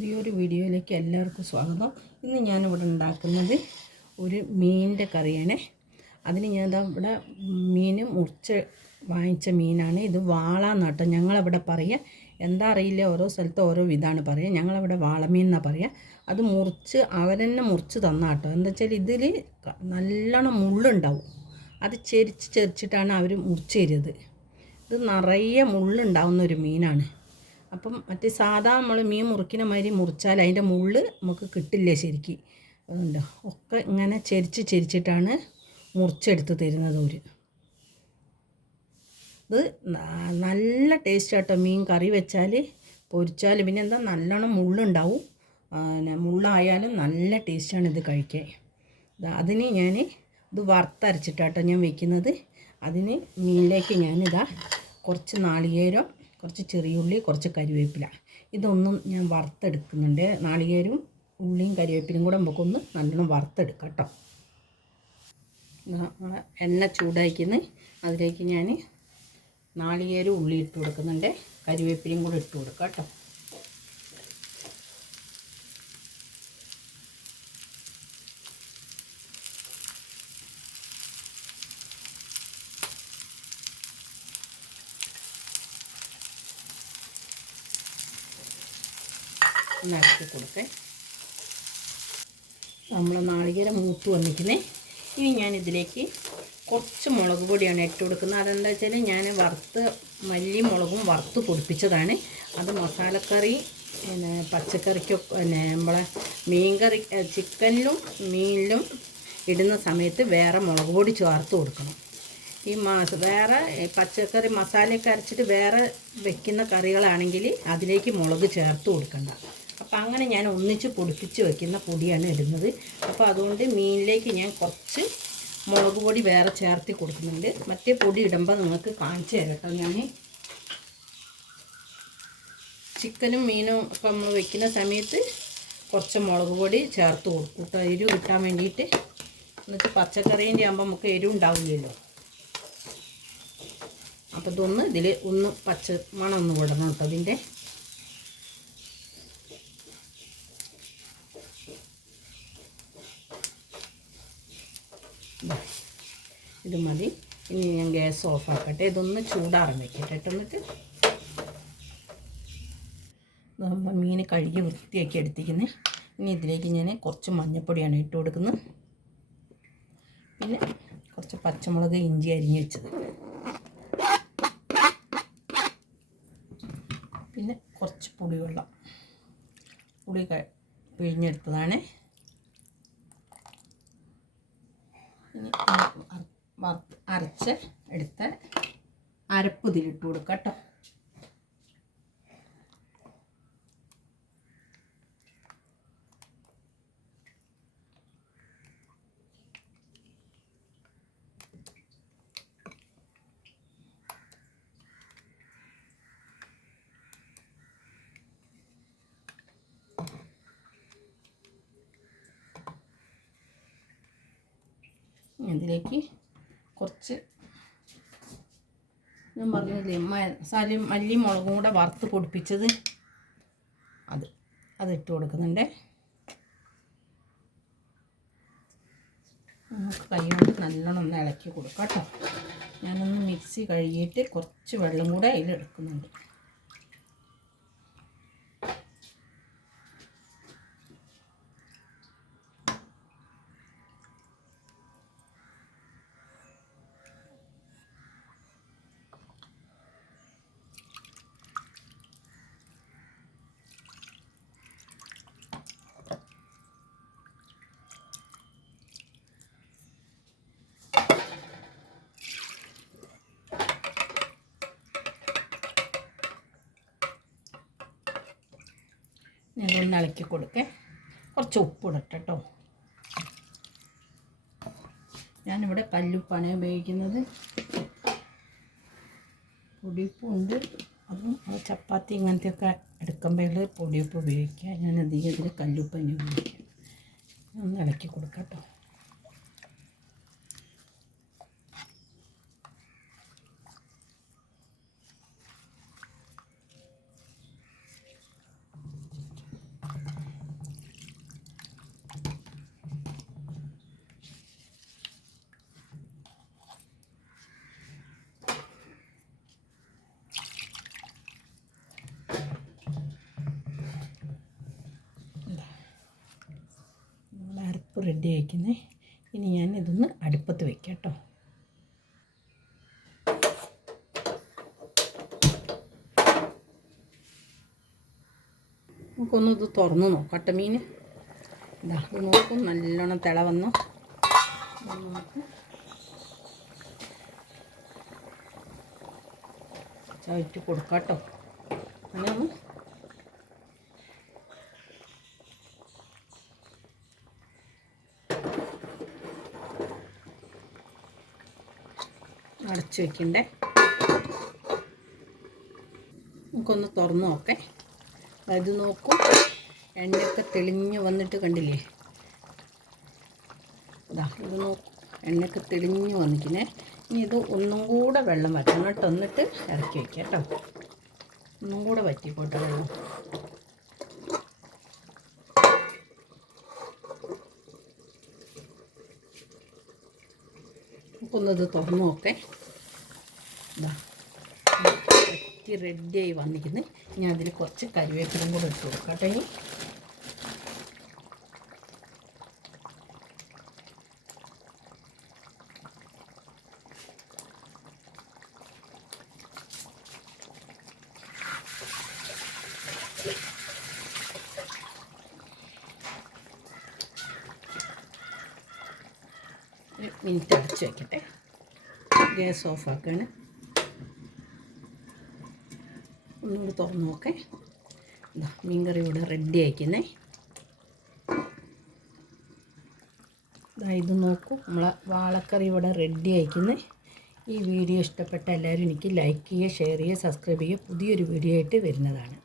പുതിയൊരു വീഡിയോയിലേക്ക് എല്ലാവർക്കും സ്വാഗതം. ഇന്ന് ഞാനിവിടെ ഉണ്ടാക്കുന്നത് ഒരു മീനിന്റെ കറിയാണ്. അതിന് ഞാൻ ഇവിടെ മീൻ മുറിച്ച് വാങ്ങിച്ച മീനാണ്. ഇത് വാള എന്നാട്ടോ ഞങ്ങളവിടെ പറയുക. എന്താ അറിയില്ല ഓരോ സ്ഥലത്ത് ഓരോ വിധമാണ് പറയുക. ഞങ്ങളവിടെ വാളമീൻ എന്നാണ് പറയുക. അത് മുറിച്ച് അവരെന്നെ മുറിച്ച് തന്നാട്ടോ എന്താ വെച്ചാൽ ഇതിൽ നല്ലോണം മുള്ളുണ്ടാവും. അത് ചെരിച്ച് ചെരിച്ചിട്ടാണ് അവർ മുറിച്ച് തരുന്നത്. ഇത് നിറയെ മുള്ളുണ്ടാവുന്ന ഒരു മീനാണ്. അപ്പം മറ്റേ സാധാ നമ്മൾ മീൻ മുറിക്കുന്ന മാതിരി മുറിച്ചാൽ അതിന്റെ മുള്ള് നമുക്ക് കിട്ടില്ല ശരിക്ക്? അതുകൊണ്ട് ഒക്കെ ഇങ്ങനെ ചെരിച്ച് ചെരിച്ചിട്ടാണ് മുറിച്ചെടുത്ത് തരുന്നത് ഒരു ഇത് നല്ല ടേസ്റ്റ് ആട്ടോ മീൻ കറി വെച്ചാൽ പൊരിച്ചാൽ പിന്നെ എന്താ നല്ലോണം മുള്ളുണ്ടാവും. മുള്ളായാലും നല്ല ടേസ്റ്റാണ് ഇത് കഴിക്കാൻ. അതിന് ഞാൻ ഇത് വറുത്തരച്ചിട്ടാട്ടോ ഞാൻ വെക്കുന്നത്. അതിന് മീനിലേക്ക് ഞാനിതാ കുറച്ച് നാളികേരം കുറച്ച് ചെറിയുള്ളി കുറച്ച് കരിവേപ്പില. ഇതൊന്നും ഞാൻ വറുത്തെടുക്കുന്നുണ്ട്. നാളികേരും ഉള്ളിയും കരിവേപ്പിലും കൂടെ നമുക്കൊന്ന് നല്ലോണം വറുത്തെടുക്കാം കേട്ടോ നമ്മളെ എണ്ണ ചൂടാക്കിന്ന് അതിലേക്ക് ഞാൻ നാളികേരും ഉള്ളി ഇട്ട് കൊടുക്കുന്നുണ്ട്. കരിവേപ്പിലയും കൂടെ ഇട്ട് കൊടുക്കാം കേട്ടോ ഒന്ന് കൊടുക്കേ. നമ്മൾ നാളികേരം മൂത്ത് വന്നിരിക്കുന്നേ. ഇനി ഞാൻ ഇതിലേക്ക് കുറച്ച് മുളക് പൊടിയാണ് ഇട്ട് കൊടുക്കുന്നത്. അതെന്താ വെച്ചാൽ ഞാൻ വറുത്ത് മല്ലി മുളകും വറുത്ത് പൊടിപ്പിച്ചതാണ്. അത് മസാലക്കറി പിന്നെ പച്ചക്കറിക്കൊക്കെ പിന്നെ നമ്മളെ മീൻകറി ചിക്കനിലും മീനിലും ഇടുന്ന സമയത്ത് വേറെ മുളക് പൊടി ചേർത്ത് കൊടുക്കണം. ഈ മാസ വേറെ പച്ചക്കറി മസാലയൊക്കെ അരച്ചിട്ട് വേറെ വെക്കുന്ന കറികളാണെങ്കിൽ അതിലേക്ക് മുളക് ചേർത്ത് കൊടുക്കണ്ട. അപ്പം അങ്ങനെ ഞാൻ ഒന്നിച്ച് പൊടിപ്പിച്ച് വയ്ക്കുന്ന പൊടിയാണ് ഇടുന്നത്. അപ്പോൾ അതുകൊണ്ട് മീനിലേക്ക് ഞാൻ കുറച്ച് മുളക് പൊടി വേറെ ചേർത്തി കൊടുക്കുന്നുണ്ട്. മറ്റേ പൊടി ഇടുമ്പോൾ നിങ്ങൾക്ക് കാണിച്ചു തരാം കേട്ടോ ഞാൻ ചിക്കനും മീനും ഒക്കെ നമ്മൾ വെക്കുന്ന സമയത്ത് കുറച്ച് മുളക് പൊടി ചേർത്ത് കൊടുക്കും കേട്ടോ. എരിവ് കിട്ടാൻ വേണ്ടിയിട്ട്. എന്നിട്ട് പച്ചക്കറീന്റെ ആകുമ്പോൾ നമുക്ക് എരിവ് ഉണ്ടാവില്ലല്ലോ. അപ്പോൾ ഇതൊന്ന് ഇതിൽ ഒന്ന് പച്ച മണം വിടണം കേട്ടോ ഇതിന്റെ ഇത് മതി. ഇനി ഞാൻ ഗ്യാസ് ഓഫ് ആക്കട്ടെ. ഇതൊന്ന് ചൂടാറാൻ വെക്കട്ടെ എന്നിട്ട്? നമ്മൾ മീൻ കഴുകി വൃത്തിയാക്കി എടുത്തിരിക്കുന്നത് ഇനി ഇതിലേക്ക് ഞാൻ കുറച്ച് മഞ്ഞൾപ്പൊടിയാണ് ഇട്ട് കൊടുക്കുന്നത്. പിന്നെ കുറച്ച് പച്ചമുളക് ഇഞ്ചി അരിഞ്ഞ് വെച്ചത്. പിന്നെ കുറച്ച് പുളിവെള്ളം. പുളി പിഴിഞ്ഞെടുത്തതാണ്. ഇനി അരച്ച് എടുത്ത് അരപ്പ് ഇതിലിട്ട് കൊടുക്കാം കേട്ടോ. ഇതിലേക്ക് കുറച്ച് ഞാൻ പറഞ്ഞില്ലേ മസാല മല്ലി മുളകും കൂടെ വറുത്ത് പൊടിപ്പിച്ചത്. അത് അത് ഇട്ട് കൊടുക്കുന്നുണ്ട്. നമുക്ക് കൈ കൊണ്ട് നല്ലോണം ഒന്ന് ഇളക്കി കൊടുക്കാം കേട്ടോ. ഞാനൊന്ന് മിക്സി കഴുകിയിട്ട് കുറച്ച് വെള്ളം കൂടെ അതിൽ എടുക്കുന്നുണ്ട്. ഇനി അതൊന്ന് ഇളക്കി കൊടുക്കേ. കുറച്ച് ഉപ്പ് ഇടട്ടെ കേട്ടോ ഞാനിവിടെ കല്ലുപ്പാണ് ഉപയോഗിക്കുന്നത് പൊടിയുപ്പുണ്ട്. അത് ചപ്പാത്തി ഇങ്ങനത്തെയൊക്കെ എടുക്കുമ്പോൾ പൊടിയുപ്പ് ഉപയോഗിക്കുക. ഞാൻ അധികം ഇതിൽ കല്ലുപ്പ് തന്നെ ഉപയോഗിക്കുക. ഒന്ന് ഇളക്കി കൊടുക്കാം കേട്ടോ പരിപ്പ് റെഡി ആയിക്കുന്നേ. ഇനി ഞാൻ ഇതൊന്ന് അടുപ്പത്ത് വെക്കാം കേട്ടോ നമുക്കൊന്നിത് തുറന്ന് നോക്കട്ടെ മീൻ. ഇതാ നോക്കും നല്ലോണം തിള വന്നു. ചവിറ്റ് കൊടുക്കാം കേട്ടോ അങ്ങനെ അടച്ചു വെക്കണ്ടേ? നമുക്കൊന്ന് തുറന്നു നോക്കേ. അത് നോക്കും എണ്ണയൊക്കെ തെളിഞ്ഞ് വന്നിട്ട് കണ്ടില്ലേ? ഇതാ ഇത് നോക്കും എണ്ണയൊക്കെ തെളിഞ്ഞ് വന്നിരിക്കുന്നേ. ഇനി ഇത് ഒന്നും കൂടെ വെള്ളം വറ്റണം. കേട്ടോ എന്നിട്ട് ഇറക്കി വയ്ക്കാം കേട്ടോ. ഒന്നും കൂടെ വറ്റിപ്പോട്ടെ വെള്ളം. നമുക്കൊന്നത് തുറന്നു നോക്കേ. ഇതാ റെഡിയായി വന്നിരിക്കുന്നത് ഇനി അതിൽ കുറച്ച് കരിവേപ്പിലും കൂടെ ഇട്ട് കൊടുക്കാം ഇനി. ഒരു മിനിറ്റ് അടച്ച് വയ്ക്കട്ടെ ഗ്യാസ് ഓഫ് ആക്കുകയാണ് ഒന്നുകൂടി തുറന്ന് നോക്കേ. മീൻകറി ഇവിടെ റെഡി ആയിക്കുന്നേ. ഇതാ ഇത് നോക്കൂ. നമ്മളെ വാളക്കറി ഇവിടെ റെഡി ആയിക്കുന്നേ. ഈ വീഡിയോ ഇഷ്ടപ്പെട്ട എല്ലാവരും എനിക്ക് ലൈക്ക് ചെയ്യുക ഷെയർ ചെയ്യുക സബ്സ്ക്രൈബ് ചെയ്യുക. പുതിയൊരു വീഡിയോ ആയിട്ട് വരുന്നതാണ്.